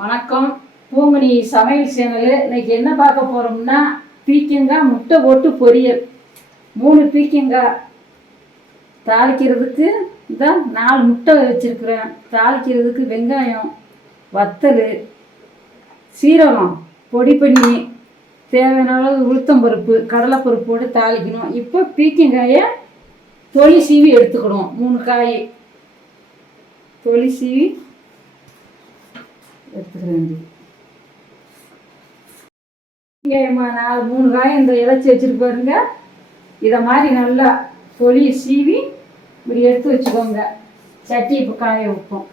வணக்கம். பூமணி சமையல் சேனல் இன்னைக்கு என்ன பார்க்க போகிறோம்னா பீக்கங்காய் முட்டை போட்டு பொரியல். மூணு பீக்கங்காய் தாளிக்கிறதுக்கு தான் நாலு முட்டை வச்சுருக்குறேன். தாளிக்கிறதுக்கு வெங்காயம் வத்தல் சீரகம் பொடி பண்ணி தேவையான அளவு உளுத்தம்பருப்பு கடலைப்பருப்போடு தாளிக்கணும். இப்போ பீக்கங்காயை தொழில் சீவி எடுத்துக்கணும். மூணு காய் தொழில் சீவி எடுத்துக்கிறேன். ஏம்மா நாலு மூணு காய் இந்த இலச்சி வச்சுட்டு பாருங்க. இதை மாதிரி நல்லா தொளி சீவி இப்படி எடுத்து வச்சுக்கோங்க. சட்டி இப்போ காய வைப்போம்.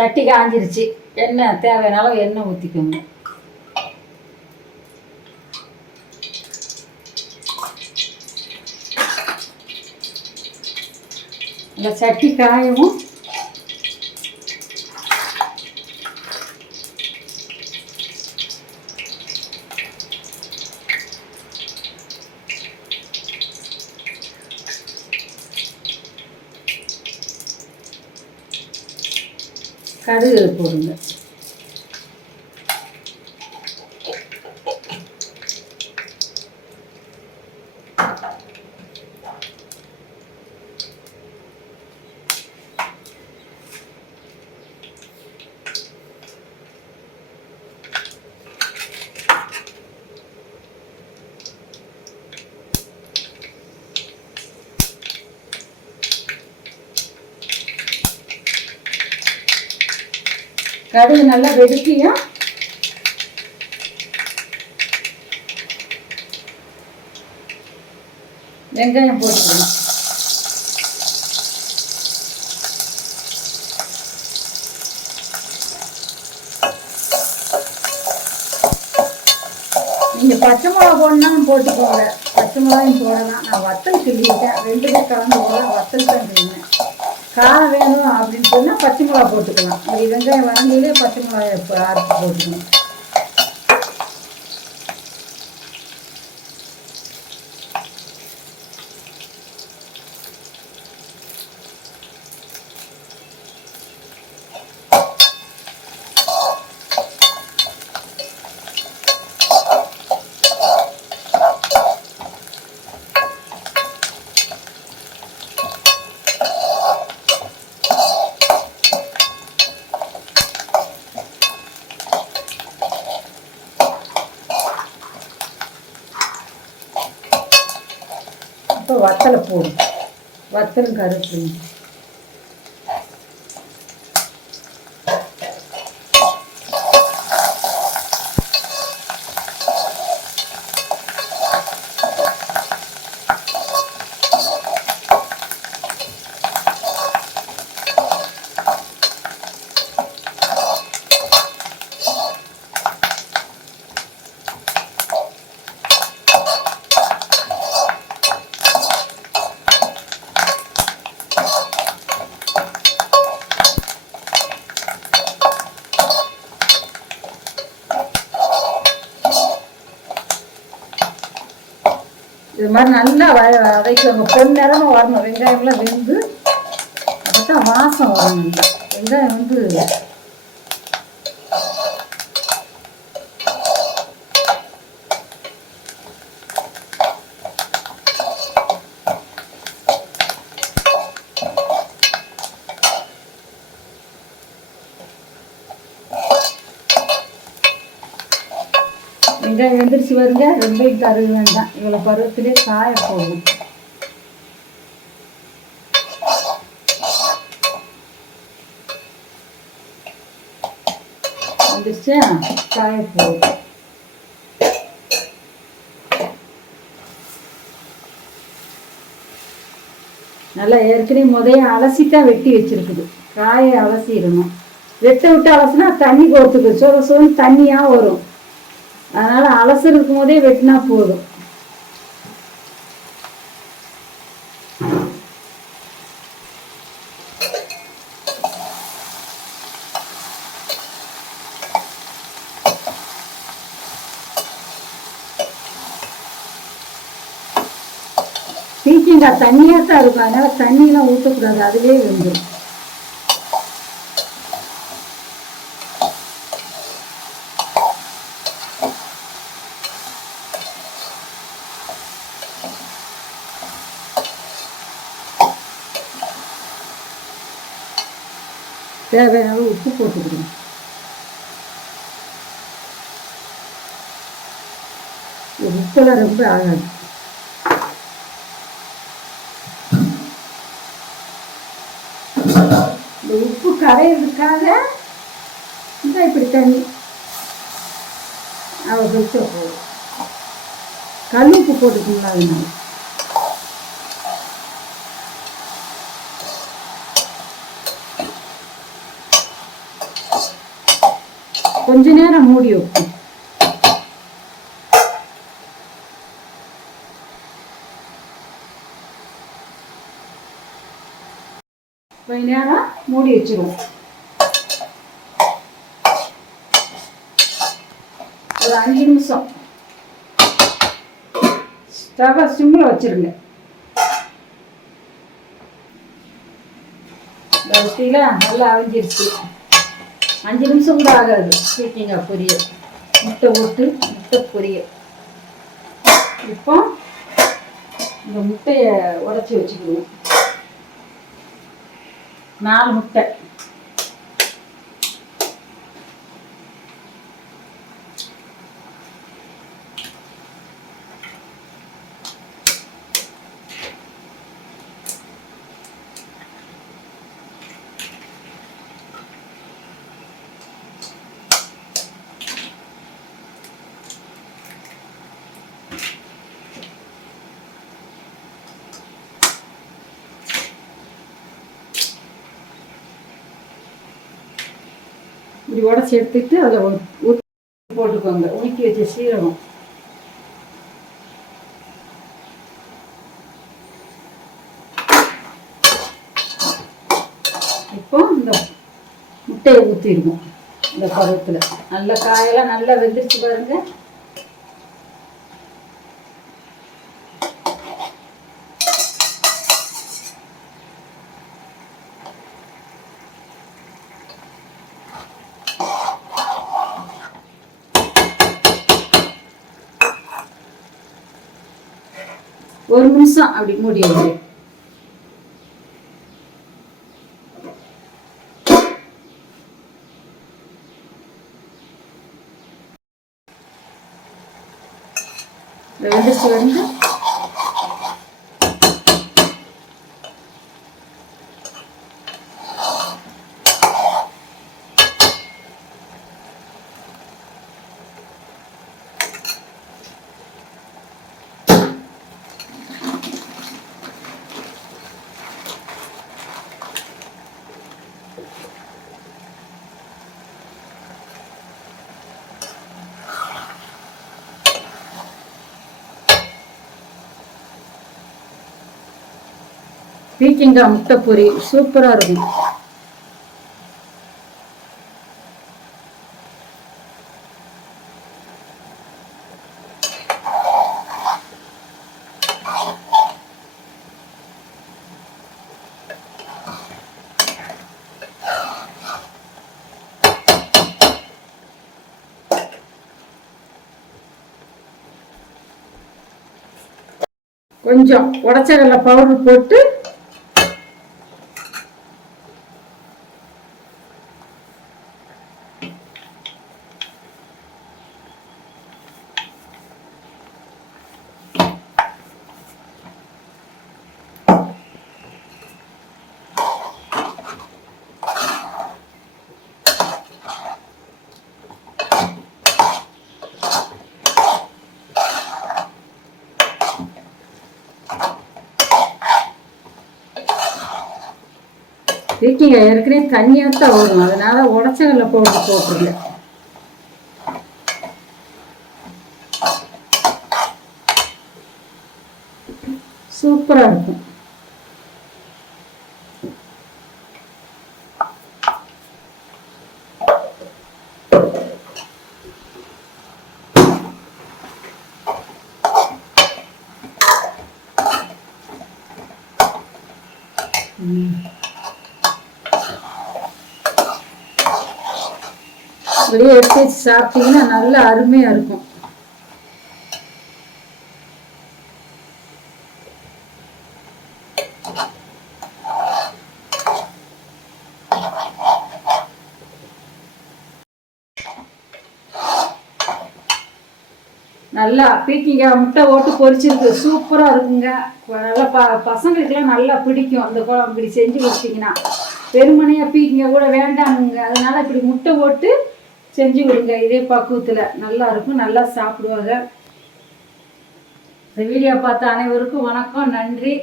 சட்டி காஞ்சிருச்சு. எண்ணெய் தேவையான அளவு எண்ணெய் ஊற்றிக்கோங்க இந்த சட்டி காயவும் கடுகு போடுங்க. கடுகு நல்லா வெடிக்கையும் வெங்காயம் போட்டுக்கணும். நீங்கள் பச்சை மிளகா போடணும்னு போட்டுக்கோங்க. பச்சை மிளகாயும் போடலாம். நான் வத்தல் கிள்ளிட்டேன் ரெண்டுமே கலந்து போட வத்தல் தான் காரம் வேணும் அப்படின்னு சொன்னால் பச்சை மிளகா போட்டுக்கலாம். அது வெங்காயம் வாங்கியிலே பச்சை மிளகாய் அரைச்சி போட்டுக்கணும் அப்போ வத்தலை போடும் வத்தலும் கருப்பு இது மாதிரி நல்லா வ வதக்கிக்கோங்க. பொன் நேரமாக வரணும். வெங்காயம்லாம் வெந்து அப்போ தான் வாசம் வரணும் வெங்காயம் வந்து வெங்காயம் வெந்துருச்சு வருங்க ரொம்ப கருக வேண்டாம். இவ்வளோ பருவத்திலே காய போகும் காய போகும் நல்லா ஏற்கனவே முதைய தான் வெட்டி வச்சிருக்குது. காயை அலசிடணும். வெட்ட விட்டு அலசினா தண்ணி கோர்த்துக்கு சொத சொன்னு தண்ணியாக வரும். அதனால் அலசுறதுக்கு போதே வெட்டினா போதும் பீக்கிங்காய் தண்ணியாக தான் இருக்கும் அதனால தண்ணியெலாம் ஊற்றக்கூடாது அதுலேயே வெந்துடும் தேவையான அளவு உப்பு போட்டுக்கணும். உப்பெல்லாம் ரொம்ப ஆகாது இந்த உப்பு கரையிறதுக்காக இந்த இப்படி தண்ணி. அவள் வச்ச போதும் கல் உப்பு போட்டுக்கலாம் அதனால கொஞ்ச நேரம் மூடி வைப்போம் கொஞ்ச நேரம் மூடி வச்சிருவோம் ஒரு அஞ்சு நிமிஷம் ஸ்டவ்வை சிம்மில் வச்சிருங்க இந்த ரொட்டியில் நல்லா அவிஞ்சிருச்சு அஞ்சு நிமிஷம் கூட ஆகாது. பீக்கிங்காய் பொரியல். முட்டை போட்டு முட்டை பொரியல். இப்போ இந்த முட்டையை உடச்சி வச்சுக்கிடுவோம் நாலு முட்டை. இப்படி உடச்சி எடுத்துட்டு அதில் ஊற்றி போட்டுக்கோங்க. உருக்கி வச்ச சீரகம். இப்போ இந்த முட்டையை ஊற்றிடுவோம் இந்த பருவத்தில். நல்ல காயெல்லாம் நல்லா வெந்துருச்சு பாருங்க. ஒரு நிமிஷம் அப்படி மூடி வச்சு. இந்த வெந்துச்சு வந்து பீக்கிங்காய் முட்டை பொரி சூப்பராக இருக்கும். கொஞ்சம் உடச்சக்கடலை பவுடர் போட்டு இருக்கீங்க ஏற்கனவே தண்ணியாக தான் வரும் அதனால உடச்சகல்ல போட்டு போட்டுருங்க. சூப்பராக இருக்கும். வெளியே எடுத்து வச்சு சாப்பிட்டீங்கன்னா நல்லா அருமையாக இருக்கும். நல்லா பீக்கிங்காய் முட்டை ஓட்டு பொரிச்சிருக்கு. சூப்பராக இருக்குங்க. நல்லா ப பசங்களுக்கெல்லாம் நல்லா பிடிக்கும் அந்த குழம்பு. இப்படி செஞ்சு கொடுத்தீங்கன்னா. வெறுமனையாக பீக்கிங்க கூட வேண்டாமுங்க. அதனால இப்படி முட்டை போட்டு செஞ்சு கொடுங்க. இதே பக்குவத்தில் நல்லா இருக்கும். நல்லா சாப்பிடுவாங்க. இந்த வீடியோ பார்த்த அனைவருக்கும் வணக்கம். நன்றி.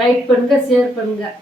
லைக் பண்ணுங்கள் ஷேர் பண்ணுங்கள்